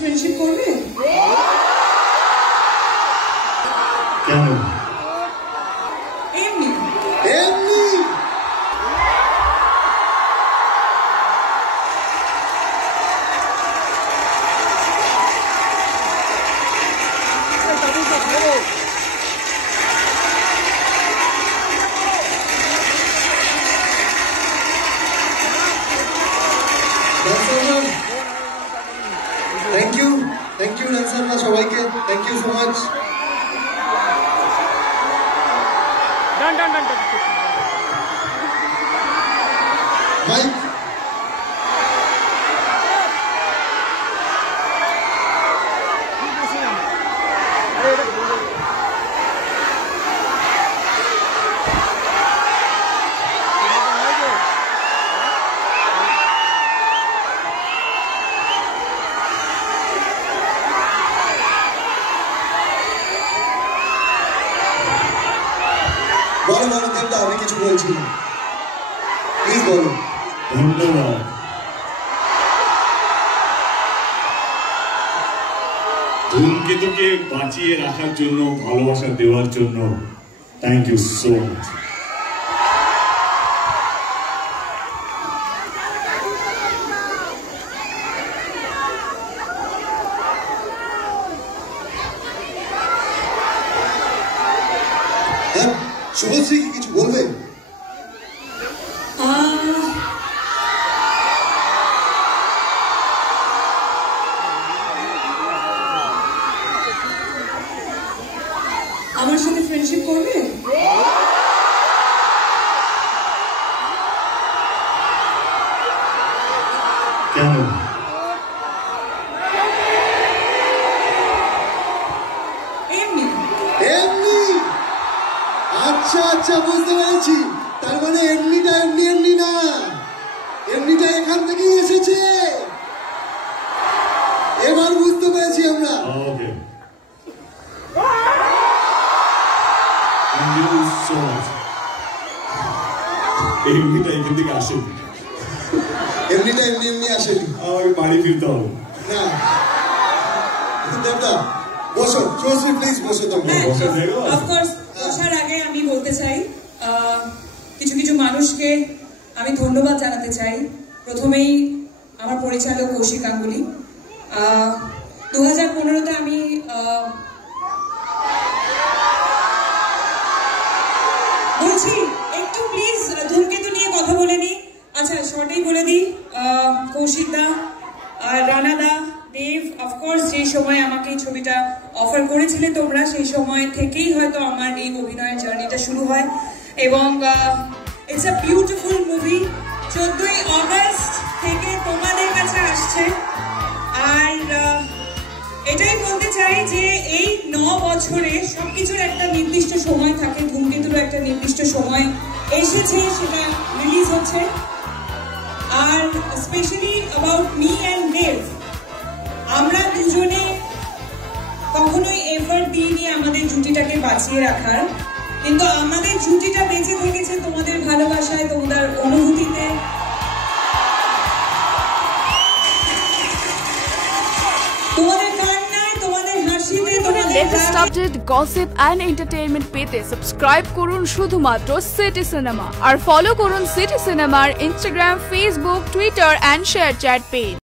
Friendship করবে কেন? এমনি এমনি থ্যাংক ইউ রানসাররা সবাইকে thank you so much. Mike বলো বলো দেবদা, আমি কিছু বলছি না, প্লিজ বলো। ধন্যবাদ। ধূমকেতুকে বাঁচিয়ে রাখার জন্য, ভালোবাসা দেওয়ার জন্য thank you so much. Subhashree কি কিছু বলবে? আমার সাথে ফ্রেন্ডশিপ করবে কেন? এমনি এমনি আচ্ছা আচ্ছা বুঝতে পেরেছি, তার মানে এমনিটা এমনি এমনি না, এমনিটা এখান থেকেই এসেছে, এবার বুঝতে পেরেছি আমরা। ওকে, থ্যাংক ইউ সো মাচ। এমনিটা এখান থেকে আসে, এমনিটা এমনি এমনি আসেনি। আমাকে বাড়ি ফিরতে হবে না দেবদা বসো, শুভশ্রী প্লিজ বসো তোমরা। অফকোর্স বসার আগে আমি বলতে চাই কিছু কিছু মানুষকে আমি ধন্যবাদ জানাতে চাই। প্রথমেই আমার পরিচালক কৌশিক গাঙ্গুলি। 2015-তে আমি বলছি একটু প্লিজ ধূমকেতু নিয়ে কথা বলে নি। আচ্ছা শর্টেই বলে দিই, কৌশিক দা আর রানা দা, দেব, অফকোর্স সেই সময় আমাকে এই ছবিটা অফার করেছিলে তোমরা, সেই সময় থেকেই হয়তো আমার এই অভিনয়ের জার্নিটা শুরু হয় এবং ইটস আ বিউটিফুল মুভি। 14ই অগস্ট থেকে তোমাদের কাছে আসছে আর এটাই বলতে চাই যে এই 9 বছরে সবকিছুর একটা নির্দিষ্ট সময় থাকে, ধূমকেতুর একটা নির্দিষ্ট সময় এসেছে, সেটা রিলিজ হচ্ছে। আর স্পেশালি অ্যাবাউট মি অ্যান্ড দেব, আমরা দুজনে কখনোই এফর্ট দিইনি আমাদের জুটিটাকে বাঁচিয়ে রাখার, কিন্তু আমাদের জুটিটা বেঁচে থেকেছে তোমাদের ভালোবাসায়, তোমাদের অনুভূতিতে, তোমাদের কান্নায়, তোমাদের হাসিতে, তোমাদের latest update, gossip and entertainment পেতে সাবস্ক্রাইব করুন শুধুমাত্র সিটি সিনেমা আর ফলো করুন সিটি সিনেমার Instagram, Facebook, Twitter and ShareChat page.